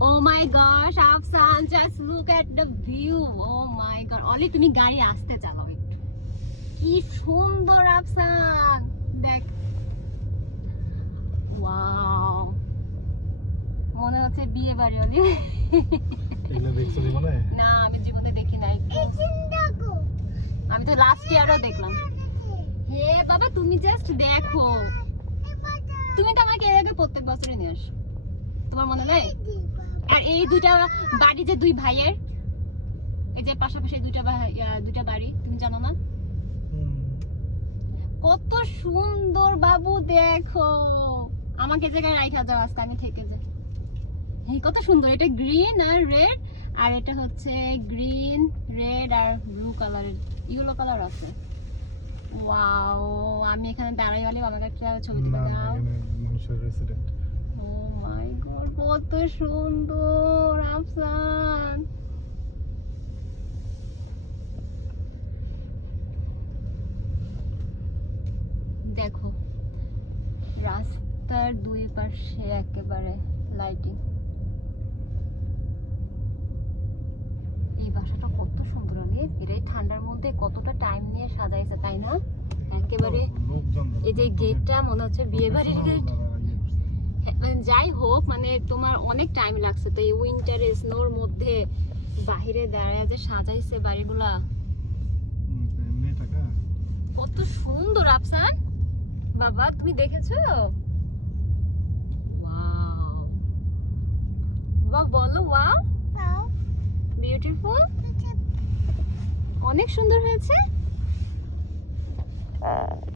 Oh my gosh, Afsan, just look at the view. Oh my god. Only তুমি গাড়ি আসতে চালাও একটু। কি সুন্দর আফসান। দেখ। ওয়াও। মনে হচ্ছে বিয়ে বাড়ি অলি। এগুলো দেখছো জীবনে? না, আমি জীবনে দেখি নাই। আমি তো লাস্ট ইয়ারও দেখলাম। হে বাবা, তুমি জাস্ট দেখো। তুমি তো আমাকে এর আগে প্রত্যেক বছরই নিয়ে আসো। তোমার মনে নাই? আর এই দুইটা বাড়ি যে দুই ভাইয়ের, এই যে পাশাপাশি দুইটা বাড়ি, তুমি জানো না? কত সুন্দর বাবু, দেখো। আমাকে জায়গায় রাখা যাও, আজকে আমি থেকে যাই। হ্যাঁ, কত সুন্দর। এটা গ্রিন আর রেড, আর এটা হচ্ছে গ্রিন, রেড আর ব্লু কালারের, ইয়েলো কালার আছে। ওয়াও, আমি এখানে দাঁড়াই হলে আমাকে একটা ছবি তুলে দাও। মানুষের রেসিডেন্ট। ও মাই গড, কত সুন্দর আফসান। দেখো, রাস্তার দুই পাশে একেবারে লাইটিং। এই বাসাটা কত সুন্দর। এটাই ঠান্ডার মধ্যে কতটা টাইম নিয়ে সাজাইছে, তাই না? একেবারে এই যে গেটটা মনে হচ্ছে বিয়ে বাড়ির গেট। যাই হোক, মানে তোমার অনেক টাইম লাগছে তো এই উইন্টারে স্নোর মধ্যে বাহিরে দাঁড়ায় যে সাজাইছে বাড়িগুলা। কত সুন্দর আফসান। বাবা, তুমি দেখেছো? ওয়াও, বাহ, বলো ওয়াও। বিউটিফুল, অনেক সুন্দর হয়েছে।